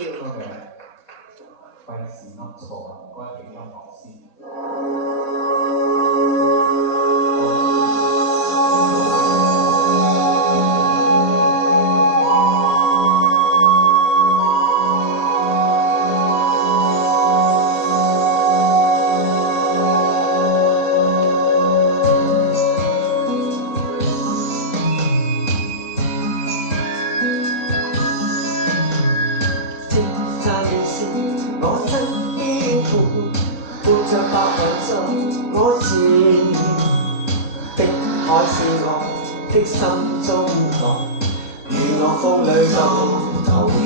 you。多謝。費事噏錯啊，唔該俾音樂先。我身邊伴着白雲在我前，碧海是我的心中浪，與我風裏都同意。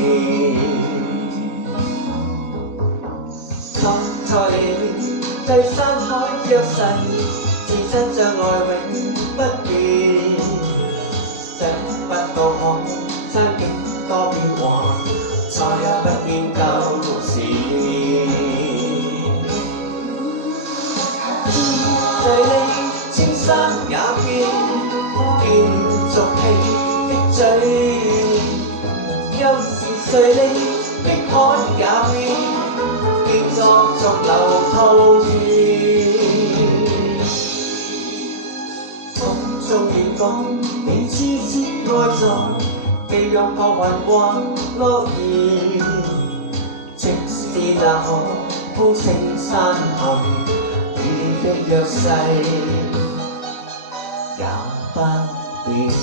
心在你對山海約誓，自身障礙永不變，想不到海山極多變幻。再也不見舊時，在你青山也變俗氣的嘴，又是誰你碧海也變作逐流滔雨，風中遠方你痴痴愛在。被擁抱雲幻落葉，即使那可鋪青山行，與的約誓也不變遷。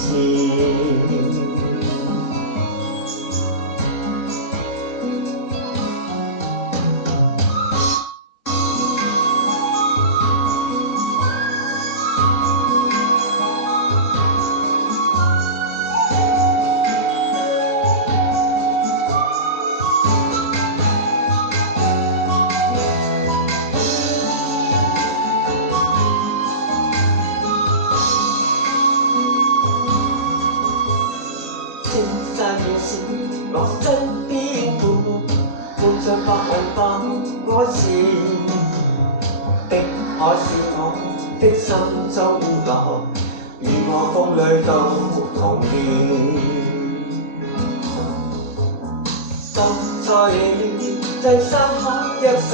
青山遠是我身邊伴着白雲伴我前，碧海是我的心中浪，與我風裏都同意。心在你對山海約誓，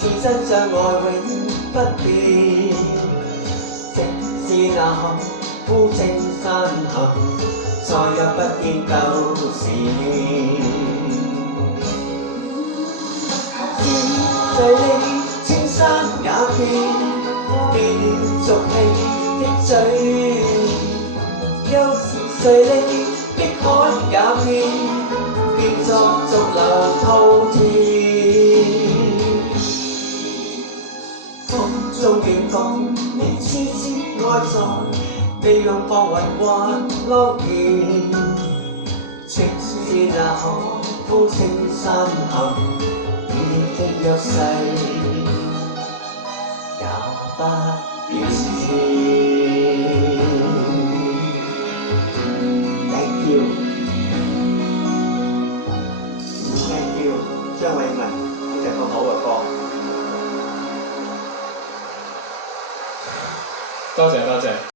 自身障礙永不變，即使那可鋪青山行。再也不見舊時，在你青山也變俗氣的嘴，又是誰你碧海也變作逐流滔天，風中遠方你痴痴愛在。被擁抱雲幻落葉，即使那可鋪青山行，與的約誓也不變遷。Thank you， Thank you， 張偉文一隻咁好嘅歌。多謝。